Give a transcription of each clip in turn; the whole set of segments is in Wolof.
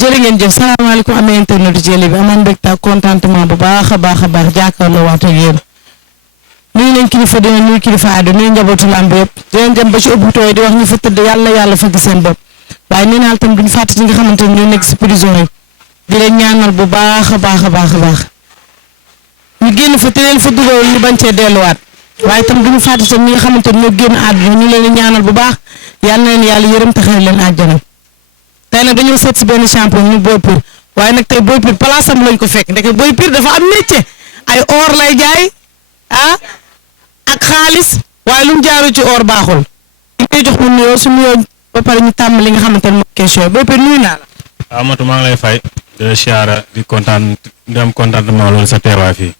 jërë ngeen jëf salaamaaleykum amee internet Jëli bi amoon mbégte ak contentement bu baax a baax jàkkaarloo waat ak yéen nuyu nañ kilifa dina nuyu kilifa aada nuyu njabootu làmb yëpp dinañ dem ba ci hôpital yi di wax ñu fa tëdd yàlla fëgg seen bopp waaye nee naa tam duñ fàtte ñi nga xamante ne ñoo nekk si prison yi di leen ñaanal bu baax a baax ñu génn fa te leen fa dugal ñu bañ cee delluwaat waaye tam duñu fàtte tam ñi nga xamante ne ñoo génn àdduna ñu leen di ñaanal bu baax yàlla na leen yàlla yërëm taxal leen àjjana tey nag dañoo seet si benn champion ñu Boy Pire waaye nag tey Boy Pire place am lañ ko fekk ndeke Boy Pire dafa am métier ay or lay jaay ak xaalis waaye lu mu jaaru ci or baaxul. ñu koy jox mu nuyoo su nuyoo ba pare ñu tàmm li nga xamante ne mooy question yi Boy Pire nuyu naa la. waaw Matou maa ngi lay fay di la siyaara di kontaan di am contentement loolu sa teewaay fii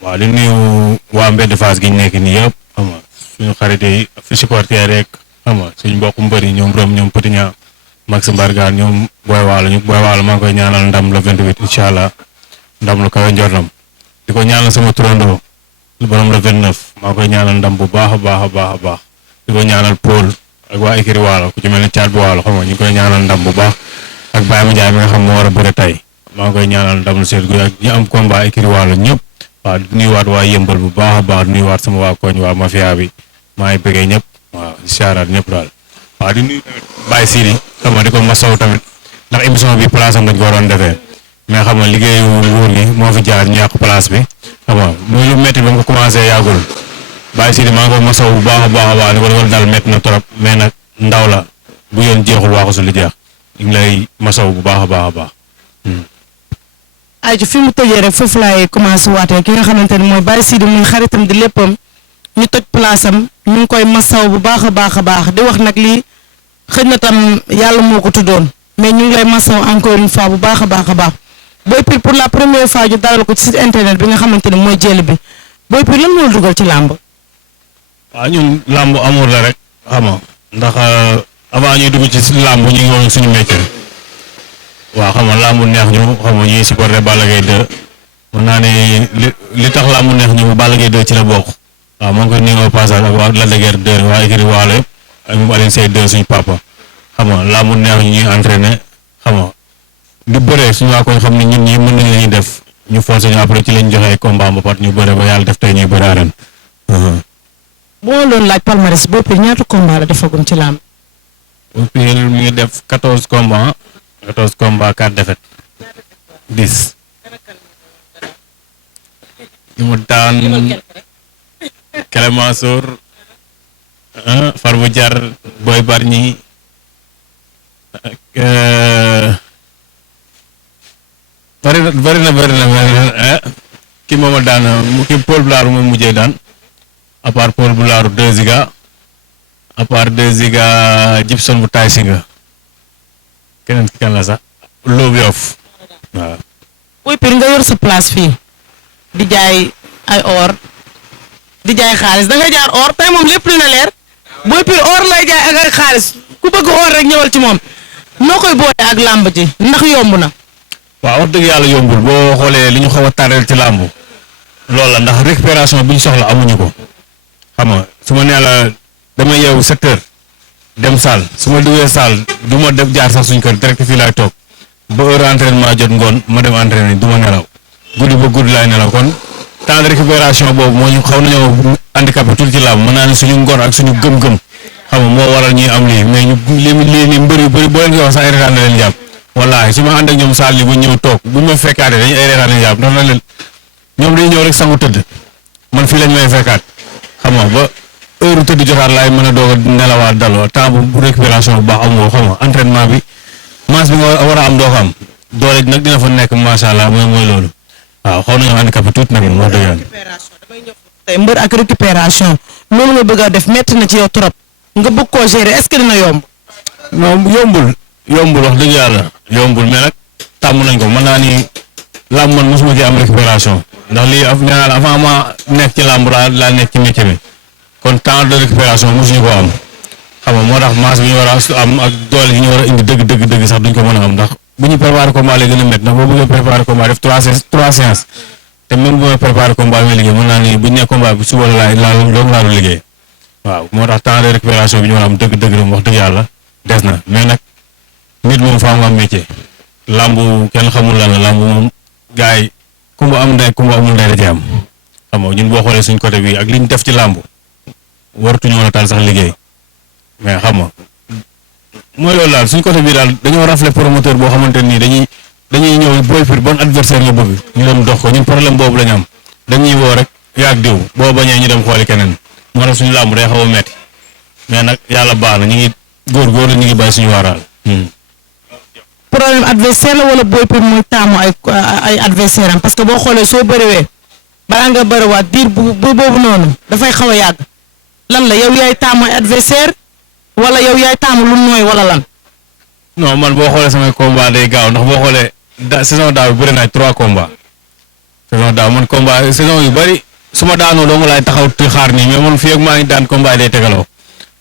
waaw di nuyu waa mbedd Fass gi ñu nekk nii yëpp xam nga suñu xarit yi fi supporter rek xam nga suñu mbokku mbëri ñoom Rom ñoom Petit Niang Max Mbargane ñoom Boy Waalo maa ngi koy ñaanal ndam le 28 incha allah ndam lu kawe njortam di ko ñaanal sama turandoo lu borom le 29 maa ngi koy ñaanal ndam bu baax a baax di ko ñaanal Paul ak waa écurie Waalo ku ci mel ni Thiat bu Waalo xam nga ñu ngi koy ñaanal ndam bu baax ak Baye Mandiaye mi nga xam moo war a bëre tey maa ngi koy ñaanal ndam lu seet gu ak ñi am combat écurie Waalo ñëpp waaw di nuyuwaat waa Yëmbal bu baax a baax di nuyuwaat sama waa koñ waa mafia bi maa ngi bëggee ñëpp waaw di siyaaraat ñëpp daal waaw di nuyu tamit Baye Sidi xam nga di ko masaw tamit ndax émission bi place am dañ ko waroon defee mais xam nga liggéeyu nguur gi moo fi jaar ñu yàq place bi xam nga muy lu métti ba mu ko commencé yàggul Baye Sidi maa ngi ko masaw bu baax a baax ni ko loolu daal métti na trop mais nag ndaw la bu yoon jeexul waxu li jeex ñu ngi lay masaw bu baax a baax. ayca fi mu tëjee rek foofu laay commencé waatee ki nga xamante ne mooy Baye Sidi muy xaritam di léppam ñu toj place am ñu ngi koy masaw bu baax a baax di wax nag lii xëy na tam yàlla moo ko tuddoon mais ñu ngi lay masaw encore une fois bu baax a baax Boy Pire pour la première fois ñu dalal ko ci site internet bi nga xamante ne mooy Jëli bi Boy Pire lan moo dugal ci làmb. waaw ñun làmb amour la rek xam nga ndax avant ñuy dugg ci làmb ñu ngi woon suñu métier waaw xam nga làmb neex ñu xam nga ñuy supporter Balla Gaye 2 mën naa ne li tax làmb neex ñu Balla Gaye 2 ci la bokk waaw moo ngi koy nuyu au passage ak waa Lac de Guiers 2 waa écurie Waalo yëpp ak mu Alioune Seye 2 suñu papa xam nga làmb neex ñu ñuy entraîner xam nga di bëree suñu waa koñ xam ne ñun ñi mën nañ la ñuy def ñu forcé ñu après ci lañ joxee combat ba pat ñu bëre ba yàlla def tey ñuy bëre aren boo doon laaj palmarès Boy Pire ñaata combat la defagum ci làmb. Boy Pire mi ngi def 14 combats 4 défaites 10 ñu mu daan Clémenceau Farbu Jar Boy Barñi bëri na ki mooma daan ki Paul Blaaru moom mujjee daan à part Paul Blaaru 2 Ziga à part 2 Ziga Gibson bu taay singa keneen ki kan la sax Loobu Yoff waaw. Boy Pire nga yor sa place fii di jaay ay or di jaay xaalis da nga jaar or tey moom lépp lu na leer Boy Pire or lay jaay ak ay xaalis ku bëgg or rek ñëwal ci moom noo koy boole ak làmb ji ndax yomb na. waaw wax dëgg yàlla yombul boo xoolee li ñu xaw a tardeel ci làmb loolu la ndax récupération bi ñu soxla amuñu ko xam nga su ma nee la dama yeewu 7 heures dem salle su ma duggee salle du ma def jaar sax suñ kër direct fii laay toog ba heure entraînement jot ngoon ma dem entraîné du ma nelaw guddi ba guddi laay nelaw kon temps de récupération boobu moo ñu xaw nañoo handicapé tuuti ci làmb mën naa ne suñu ngor ak suñu gëm-gëm xam nga moo waral ñuy am lii mais ñu lii nii mbër yu bëri boo leen koy wax sax ay retaan la leen jàpp wallaahi su ma ànd ak ñoom salle yi bu ñëw toog bu ñu ma fekkaatee dañuy ay retaan la leen jàpp ndax leen ñoom dañuy ñëw rek sangu tëdd man fii lañ may fekkaat xam nga ba heure tëdd jotaat laay mën a doog a nelawaat daloo temps bu récupération bu baax amoo xam nga entraînement bi masse bi nga war a am doo ko am doole nag dina fa nekk macha allah mooy loolu waaw xaw nañoo handicapé tuuti nag wax dëgg yàlla. tey mbër ak récupération loolu nga bëgg a def métti na ci yow trop nga bëgg koo gérer est-ce que dina yomb. non yombul wax dëgg yàlla yombul mais nag tàmm nañ ko mën naa ni làmb man mosuma ci am récupération ndax lii avant ma nekk ci làmb laa nekk ci métier bi kon temps de récupération mosuñu ko am xam nga moo tax masse bi ñu war a am ak doole yi ñu war a indi dëgg sax duñ ko mën a am ndax bu ñu préparé combat lay gën a métti ndax boo bëggee préparé combat def 3 séances te même bu may préparé combat bi liggéey mën naa ni bu ñu nee combat bi suba laa doon liggéey waaw moo tax temps de récupération bi ñu war a am dëgg wax dëgg yàlla des na mais nag nit moom faa nga am métier làmb kenn xamul lan la làmb moom gars yi kumba am ndey kumba amul ndey da ci am xam nga ñun boo xoolee suñ côté bi ak li ñu def ci làmb waratuñu woon a taal sax liggéey mais xam nga mooy loolu daal suñ côté bi daal dañoo rafle promoteur boo xamante nii dañuy ñëw Boy Pire bon adversaire la bëgg ñu dem dox ko ñun problème boobu la ñu am dañuy woo rek yaag diw boo bañee ñu dem xooli keneen moo tax suñu làmb day xaw a metti mais nag yàlla baax na ñu ngi góor-góor ñu ngi bàyyi suñu waaraal. problème adversaire la wala Boy Pire muy taamu ay adversaire am parce que boo xoolee soo bëriwee balaa nga bëriwaat diir bu boobu noonu dafay xaw a yàgg lan la yow yaay taamu ay adversaire wala yow yaay taamu lu nooy wala lan. non man boo xoolee samay combat day gaaw ndax boo xoolee saison daaw bi bëri naa 3 combats saison daaw man combat saison yu bëri su ma daanoo dong laay taxaw te xaar nii mais man fii ak maa ngi daan combat yi day tegaloo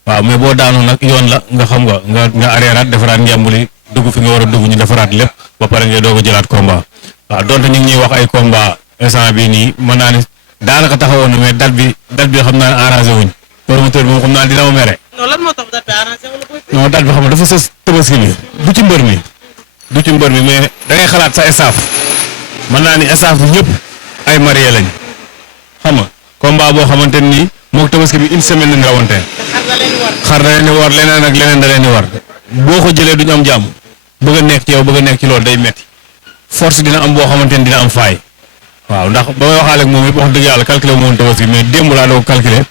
waaw mais boo daanoo nag yoon la nga xam nga arrêtaat defaraat njàmbuli dugg fi nga war a dugg ñu defaraat lépp ba pare ngay doog a jëlaat combat waaw donte ñu ngi ñuy wax ay combat instant bii nii mën naa ni daanaka taxawoon na mais date bi xam naa ne arrangé wuñ promoteur bi moom xam naa dina ma mere. non lan moo tax date bi arrangé wala Boy Pire. non date bi xam nga dafa sës tabaski bi du ci mbër mi mais da ngay xalaat sa staff mën naa ni staff bi ñëpp ay marié lañ xam nga combat boo xamante ni moog tabaski bi une semaine lañ rawante. xar da leen di war leneen ak leneen da leen di war boo ko jëlee duñu am jàmm bëgg a nekk ci yow bëgg a nekk ci loolu day metti force dina am boo xamante ni dina am faay waaw ndax ba may waxaale ak moom it wax dëgg yàlla calculé wu ma woon tabaski mais démb laa doon calculé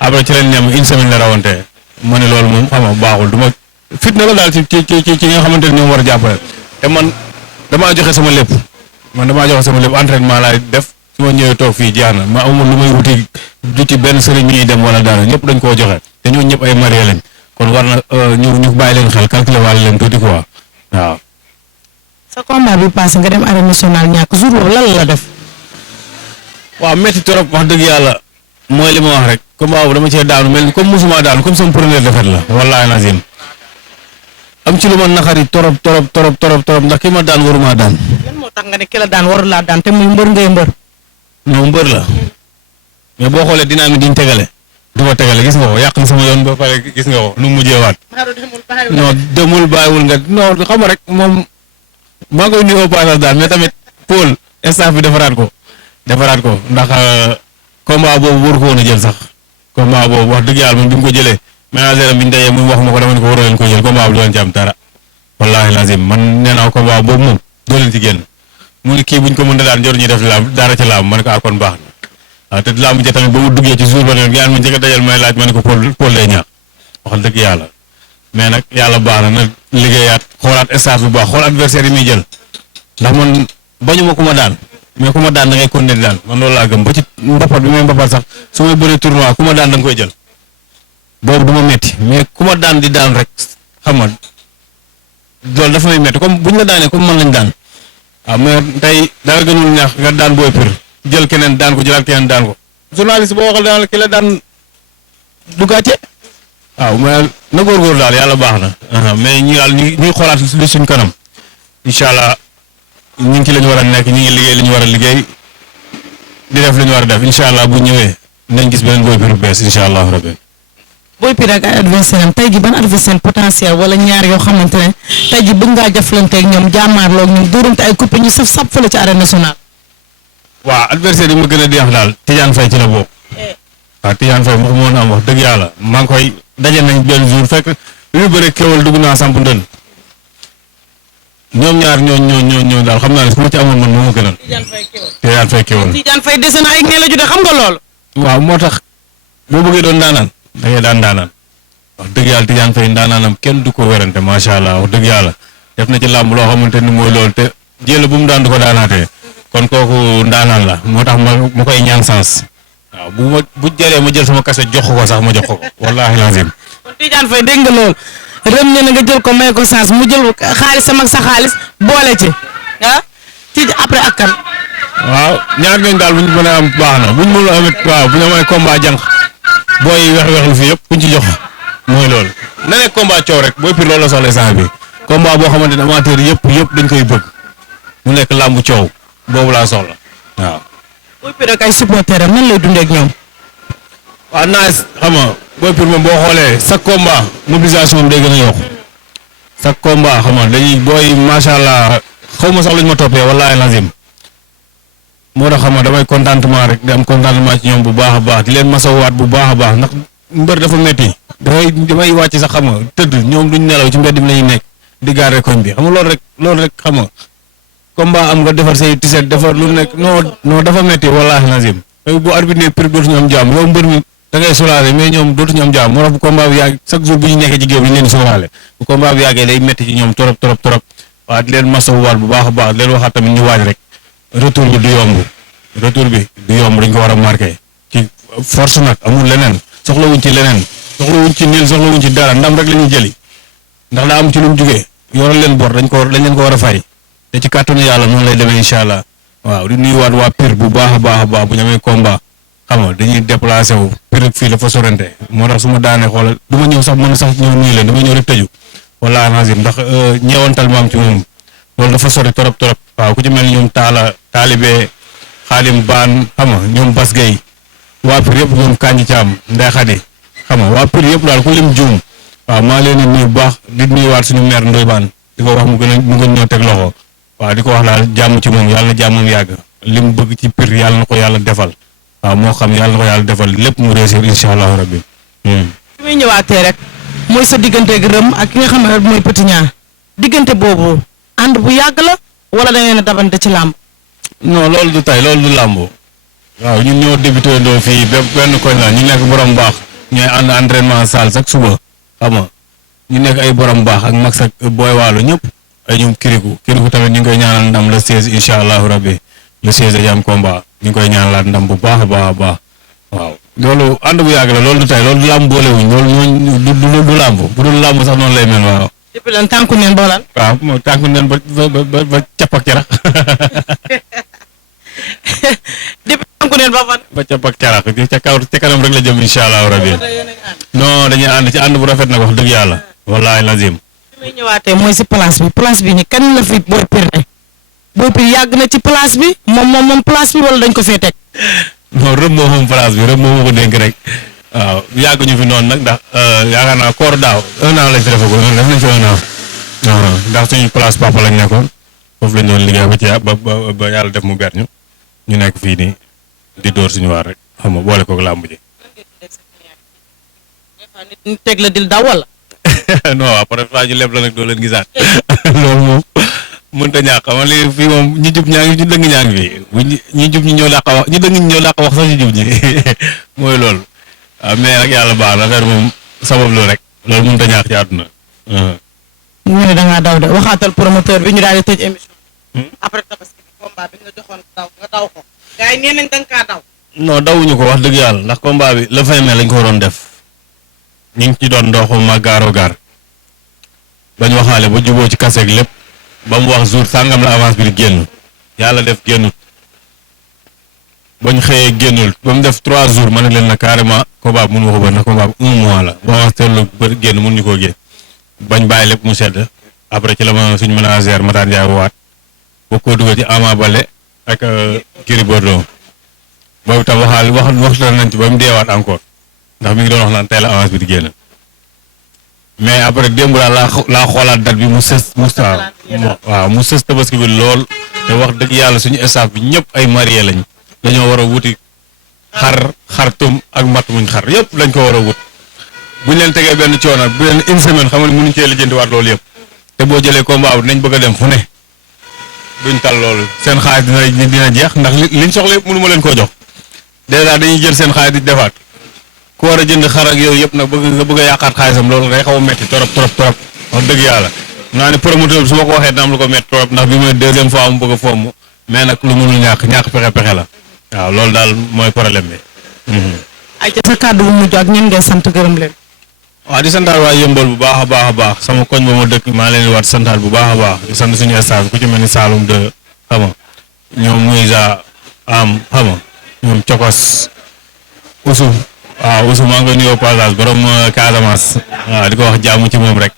après ci lañ ñam une semaine la rawante ma ne loolu moom xam nga baaxul du ma fitna la daal ci nga xamante ni ñoom war a jàppale te man damaa joxe sama lépp entraînement laay def su ma ñëwee toog fii jeex na ma amul lu may wuti du ci benn sëriñ ñuy dem wala dara ñëpp dañ koo joxe te ñooñu ñëpp ay marié lañ kon war na ñu bàyyi leen xel calculer waale leen tuuti quoi waaw. sa combat bi passé nga dem arène nationale ñàkk jour boobu lan la def. waaw métti trop wax dëgg yàlla mooy li ma wax rek combat boobu dama cee daanu mel ni comme musuma daanu comme sama première défaite la wallaahi nazim am ci lu ma naqari trop ndax ki ma daan waruma daan. lan moo tax nga ne ki la daan warul laa daan te muy mbër ngay mbër. non mbër la mais boo xoolee dynamique diñ tegale du ma tegale gis nga ko yàq na sama yoon ba pare gis nga ko nu mu mujjee waat. non demul bàyyiwul nga non xam nga rek moom maa ngi koy nuyu au passage daal mais tamit Paul staff bi defaraat ko ndax combat boobu waru ko woon a jël sax combat boobu wax dëgg yàlla moom bi mu ko jëlee manager am bi ñu dajee muy wax ma ko dama ne ko waroo leen ko jël combat bi doo leen ci am dara wallaahi lazim man nee naa combat boobu moom doo leen ci génn mu ne kii buñ ko mën a daan jor ñu def laam dara ci laam ma ne ko kon baax na waaw te laam ja tamit ba mu duggee ci jour ba ne gaan ma njëkk a dajal may laaj ma ne ko Paul lay ñaax wax dëgg yàlla mais nag yàlla baax na nag liggéeyaat xoolaat staff bu baax xool adversaire yi muy jël ndax man bañu ma ku ma daan mais ku ma daan da ngay continuer daan man loolu laa gëm ba ci mbapat bi may mbapat sax su may bëree tournoi ku ma daan da nga koy jël boobu du ma métti mais ku ma daan di daan rek xam nga loolu dafa may métti comme buñ la daanee comme man lañ daan waaw mais tey dara gënul ñaax nga daan Boy Pire jël keneen daan ko jëlaat keneen daan ko journaliste boo waxal daan la ki la daan du gàcce waaw mais na góorgóorlu daal yàlla baax na mais ñi daal ñuy xoolaat li suñ kanam incha allah ñu ngi ci la ñu war a nekk ñu ngi liggéey li ñu war a liggéey di def li ñu war a def incha allah bu ñëwee nañ gis beneen Boy Pire bu bees incha allah rabbi. Boy Pire ak ay adversaire am tey ji ban adversaire potentiel wala ñaar yoo xamante ne tey ji bëgg ngaa jëflanteeg ñoom jàmmaarloo ak ñoom dóorante ay coupé ñu saf sap fële ci arène nationale. waaw adversaire yi ma gën a neex daal Tidiane Faye ci la bokk. waaw Tidiane Faye moo ko mën a am wax dëgg yàlla maa ngi koy daje nañ benn jour fekk li ñu bëre kéwal dugg naa samp ndën ñoom ñaar ñoo daal xam naa ne su ma ci amoon man moo ma gënal. Tidiane Faye kéwal Tidiane Faye dese na ay ngeen la jude xam nga loolu. waaw moo tax boo bëggee doon daanaan da ngay daan daanaan wax dëgg yàlla Tidiane Faye ndaanaanam kenn du ko werante macha allah wax dëgg yàlla def na ci làmb loo xamante ni mooy loolu te jël bu mu daan du ko daanaatee kon kooku ndaanaan la moo tax ma koy ñaan sens waaw bu jëlee ma jël sama kase jox ko sax ma jox ko wallaahi lazim. kon Tidiane Faye dégg nga loolu rëm ne na nga jël ko may ko sens mu jël xaalisam ak sa xaalis boole ci ci après ak kan. waaw ñaar ñooñu daal bu ñu mën a am baax na bu ñu mënul amit waaw bu ñu amee combat jànq booy wex lu fi yëpp kuñ ci jox mooy loolu na nekk combat coow rek Boy Pire loolu la soxla instant bi combat boo xamante ne amateur yëpp dañ koy bëgg mu nekk làmbu coow boobu laa soxla waaw. Boy Pire ak ay supporters am nan lay dundee ak ñoom. waaw naa xam nga Boy Pire moom boo xoolee sa combat mobilisation bi day gën a yokku sa combat xam nga dañuy booy macha allah xaw ma sax luñ ma toppee wallaahi lazim moo tax xam nga damay contentement rek di am contentement ci ñoom bu baax a baax di leen masawaat bu baax a baax ndax mbër dafa metti damay wàcc sax xam nga tëdd ñoom duñ nelaw ci mbedd mi lañuy nekk di gaare koñ bi xam nga loolu rek xam nga combat am nga defar say tiset defar lu nekk non dafa metti wallaahi lazim bu arbitre ne prix dootuñu am jàmm yow mbër mi da ngay sóoraale mais ñoom dootuñu am jàmm moo tax bu combat bi yàgg chaque jour bu ñu nekkee ci géew bi ñu leen sóoraale bu combat bi yàggee day metti ci ñoom trop waaw di leen masawaat bu baax a baax di leen waxaat tamit ñu waaj rek retour bi du yomb dañ ko war a marqué ci force nag amul leneen soxlawuñ ci leneen soxlawuñ ci niil soxlawuñ ci dara ndam rek la ñuy jëli ndax daa am ci lu mu jugee yoral leen bor dañ leen ko war a fay te ci kàttanu yàlla noonu lay demee incha allah waaw di nuyuwaat waa Pire bu baax a baax bu ñu amee combat xam nga dañuy déplacé wu Pire fii la fa sorante moo tax su ma daanee xoolal du ma ñëw sax mën a sax ñëw nuyu leen dama ñëw rek tëju wallaahi nazim ndax ñeewantal maam ci moom loolu dafa sori trop waaw ku ci mel ni ñoom taalibe xaalim baan xam nga ñoom Bas Gueye waa Pire yëpp ñoom Kanji Thiam Ndeye Khady xam nga waa Pire yëpp daal ku lim juum waaw maa leen di nuyu bu baax di nuyuwaat suñu maire Ndoye Bane di ko wax mu gën ñoo teg loxo waaw di ko wax daal jàmm ci moom yàlla na jàmmam yàgg li mu bëgg ci Pire yàlla na ko yàlla defal waaw moo xam yàlla na ko yàlla defal lépp mu réussir incha allahu rabbi. fi muy ñëwaatee rek mooy sa digganteeg Reum ak ki nga xam ne mooy Petit Niang diggante boobu ànd bu yàgg la wala da ngeen a dabante ci làmb. non loolu du tay loolu du làmb waaw ñun ñoo débuté ndoo fii benn koñ la ñu nekk borom baax ñooy ànd entraînement salle chaque suba xam nga ñu nekk ay borom baax ak max ak booy waalo ñëpp ay ñoom kiriku tamit ñu ngi koy ñaanal ndam le 16 incha allahu rabbi le 16 dañuy am combat ñu ngi koy ñaanalaat ndam bu baax a baax waaw loolu ànd bu yàgg la loolu du tay loolu du làmb boolewuñ loolu du làmb bu dul làmb sax noonu lay mel waaw. depuis lan tànku neen boolan. waaw moom tànku neen ba capp ak carax. depuis tànku neen ba fan. ba capp ak carax ca kanam rek la jëm incha allahu rabbi non dañuy ànd ci ànd bu rafet nag wax dëgg yàlla. wallaahi lazim. li muy ñëwaatee mooy si place bi ni kan la fi Boy Pire ne Boy Pire yàgg na ci place bi moom place bi wala dañ ko fee teg. non Reum moom place bi Reum moo ko dénk rek waaw yàgg ñu fi noonu nag ndax yaakaar naa koor daaw 1 an lañ fi defagul def nañ fi 1 an ndax suñu place papa lañ nekkoon foofu lañ doon liggéey ba ci ba yàlla def mu ber ñu nekk fii nii di dóor suñu waar rek xam nga boole koog làmb ji. nit teg la dil daw wala. non après fois ñu leb la nag doo leen gisaat loolu moom mënut a ñàkk xam nga léegi fii moom ñi jub ñaa ngi ñu dëng ñaa ngi fii bu ñi jub ñi ñoo dàq wax ñi dëng ñi ñoo dàq wax sax ñu jub ñi mooy loolu waaw mais nag yàlla baax na affaire moom sabab lu rek loolu mënut a ñàkk ci àdduna. ñu ne da ngaa daw de waxaatal promoteur bi ñu daal di tëj émission. après tabaski bi combat bi nga joxoon daw nga daw ko. gars yi nee nañ da nga kaa daw. non dawuñu ko wax dëgg yàlla ndax combat bi le 20 mai lañ ko waroon def ñu ngi ci doon ndoxu ma gaaro gaar bañ waxaale ba juboo ci kaseeg lépp ba mu wax jour sàngam la avance bi di génn yàlla def génnut bañ xëyee génnul ba mu def 3 jours ma ne leen na carrément combat bi mënu ma ko bëri ndax combat bi 1 mois la ba avance teelu bëri génn mënuñu koo génn bañ bàyyi lépp mu sedd après ci la ma suñ manager Matar Ndiaye waat boo ko dugal ci Ama Baldé ak Gris Bordeaux boobu tam waxtaan nañ ci ba mu deewaat encore ndax mi ngi doon wax naan tey la avance bi di génn mais après démb daal laa xoolaat date bi mu sës waaw mu sës tabaski bi lool te wax dëgg yàlla suñu staff bi ñëpp ay marié lañ dañoo war a wuti xartum ak mat muñ xar yëpp lañ ko war a wut buñ leen tegee benn coono bu leen une semaine xam nga mënuñ cee lijjantiwaat loolu yëpp te boo jëlee combat bi nañ bëgg a dem fu ne duñ tal loolu seen xaalis dina jeex ndax liñ soxla yëpp mënu ma leen koo jox dèjà dañuy jël seen xaalis di defaat ku war a jënd xar ak yooyu yëpp nag bëgg a yàqaat xaalisam loolu day xaw a metti trop wax dëgg yàlla naa ne promoteur bi su ma ko waxee dina am lu ko metti trop ndax bi mooy 2e fois mu bëgg a fomm mais nag lu mënul ñàkk pexe la waaw loolu daal mooy problème bi. ay ca sa kàddu bu mujj ak ñun ngay sant gërëm leen. waaw di santaal waa yëmbal bu baax a baax sama koñ ba ma dëkk maa leen di waat santaal bu baax a baax di sant suñu staff ku ci mel ni Saloum de xam nga ñoom Mouisa am xam nga ñoom Cokos Oussou waaw Oussou maa ngi koy nuyoo passage borom Casamance waaw di ko wax jàmm ci moom rek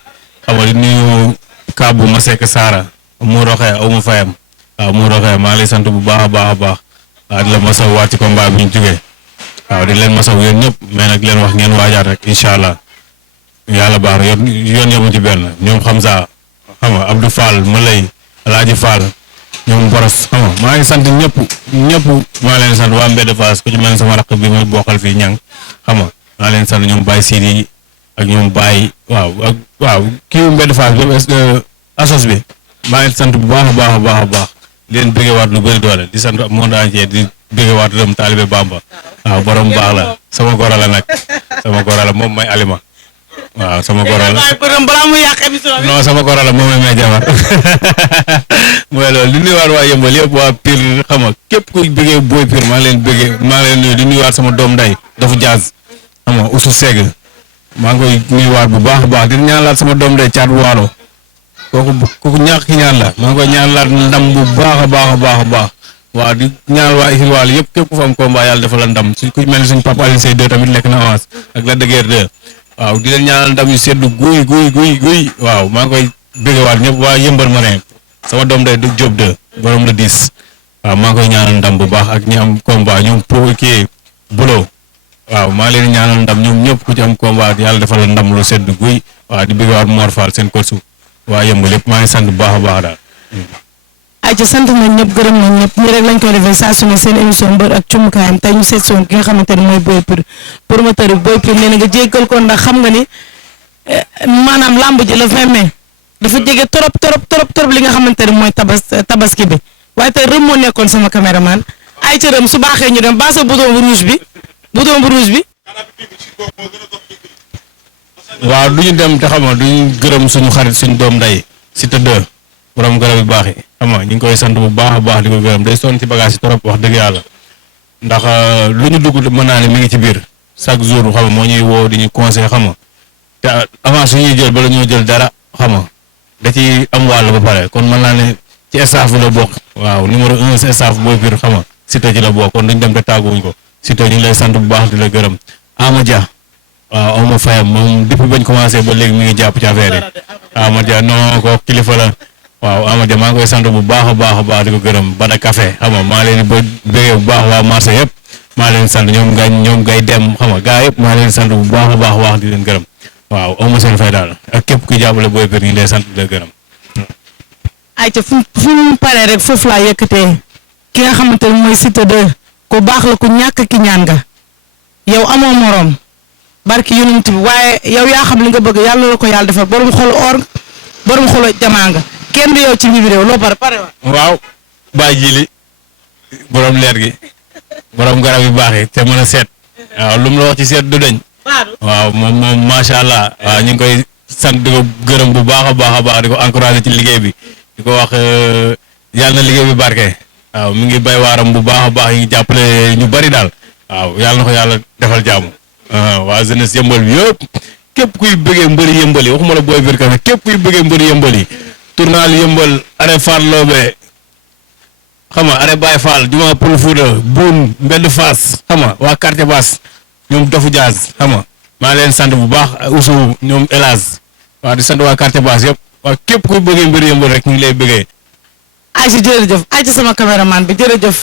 xam nga di nuyu Kabou Masek Sara mu roxee aw ma fayam waaw mu roxee maa ngi lay sant bu baax a baax waaw di la masaw waat ci combat bi ñu jógee waaw di leen masaw yéen ñëpp mais nag leen wax ngeen waajaat rek incha allah yàlla baax na yoon yemu ci benn ñoom xam saa xam nga Abdou Fall Malay Alaaji Fall ñoom Boros xam nga maa ngi sant ñëpp maa leen sant waa Mbedd Fass ku ci mel ne sama rakk bi may bokkal fii ñang xam nga maa leen sant ñoom Baye Sidi ak ñoom Baye waaw kii Mbedd Fass bi asos bi maa ngi sant bu baax a baax di leen bëggewaat lu bëri doole di sant monde entier di bëggewaat dem taalibe Bamba waaw borom baax la sama goro la nag sama goro la moom may alima waaw sama goro la balaa muy yàq émission bi. non sama goro la moom may jabar mooy loolu di nuyuwaat waa Yëmbal yëpp waa Pire xam nga képp kuy bëggee booy Pire maa ngi leen nuyu di nuyuwaat sama doom nday dafa jazz xam nga Oussou Seg maa ngi koy nuyuwaat bu baax a baax di ñaanalaat sama doom nday Thiat Waalo kooku ñàkk ki ñaan la maa ngi koy ñaanalaat ndam bu baax a baax waaw di ñaanal waa Isir Waalo yëpp képp ku fa am combat yàlla dafa la ndam ku mel ni suñ papa Alioune Seye 2 tamit lekk na avance ak la dëgër 2 waaw di leen ñaanal ndam yu seddu guy waaw maa ngi koy bëggewaat ñëpp waa Yëmbal ma ne sama doom day du Diop 2 borom la 10 waaw maa ngi koy ñaanal ndam bu baax ak ñi am combat ñoom pour kii bulo waaw maa leen ñaanal ndam ñoom ñëpp ku ci am combat yàlla dafa la ndam lu seddu guy waaw di bëggewaat Mor Fall seen korsu waa Yëmbal yëpp maa ngi sant bu baax a baax daal. ayca sant nañ ñëpp gërëm nañ ñëpp nii rek lañ koy defee saa su ne seen émission mbër ak cumukaayam tey ñu seet soon ki nga xamante ne mooy Boy Pire promoteur bi Boy Pire nee na nga jéggal ko ndax xam nga ni maanaam lamb ji le 20 mai dafa jege trop li nga xamante ne mooy tabaski bi waaye tey rëm moo nekkoon sama caméraman ayca rëm su baaxee ñu dem ba sa bouton bu rouge bi. waaw du ñu dem te xam nga du ñu gërëm suñu xarit suñu doom nday Siteu 2 borom garab yu baax yi xam nga ñu ngi koy sant bu baax a baax di ko gërëm day sonn ci bagage yi trop wax dëgg yàlla ndax lu ñu dugg mën naa ne mi ngi ci biir chaque jour xam nga moo ñuy woo di ñu conseil xam nga te avant su ñuy jël bala ñoo jël dara xam nga da ci am wàll ba pare kon mën naa ne ci staff bi la bokk. waaw numéro 1 ci staff Boy Pire xam nga Siteu ci la bokk kon duñ dem te tàgguwuñ ko Siteu ñu ngi lay sant bu baax di la gërëm Ama Dia waaw Oma Fayam moom depuis bañ commencé ba léegi mi ngi jàpp ci affaire yi Ama Dia non ko kilifa la. waaw Amadou maa ngi koy sant bu baax a baax di ko gërëm Bada Café xam nga maa leen di bëggee bu baax waa marché yëpp maa leen sant ñoom ngay dem xam nga gaa yëpp maa leen sant bu baax a baax di leen gërëm waaw aw ma seen fay daal ak képp kuy jàppale Boy Pire ñu lay sant di la gërëm. ayca fu mu paree rek foofu laa yëkkatee ki nga xamante ne mooy Siteu 2 ku baax la ku ñàkk ki ñaan nga yow amoo morom barki yonent bi waaye yow yaa xam li nga bëgg yàlla la ko yàlla defal borom xol or borom xol jamaa nga. kenn du yow ci biir réew loo pare waaw Baye Jili borom leer gi borom garab yu baax yi te mën a seet waaw lu mu la wax ci seet du dañ waaw moom macha allah waaw ñu ngi koy sant di ko gërëm bu baax a baax di ko encouragé ci liggéey bi di ko wax yàlla na liggéey bi barke waaw mi ngi bay waaram bu baax a baax yi ngi jàppale ñu bari daal waaw yàlla na ko yàlla defal jaamu waa jeunesse Yëmbal bi yëpp képp kuy bëggee mbëri Yëmbal yi waxuma la Boy Pire Café képp kuy bëggee mbëri Yëmbal yi tournal Yëmbal arrêt Fall Lobé xam nga arrêt Baye Fall juma pour Fouta Boune Mbedd Fass xam nga waa quartier Bass ñoom Dofu Diaz xam nga maa leen sant bu baax Oussou ñoom Elaz waaw di sant waa quartier Bass yëpp waaw képp kuy bëggee mbir Yëmbal rek ñu ngi lay bëggee. ayca jërëjëf ayca sama caméraman bi jërëjëf.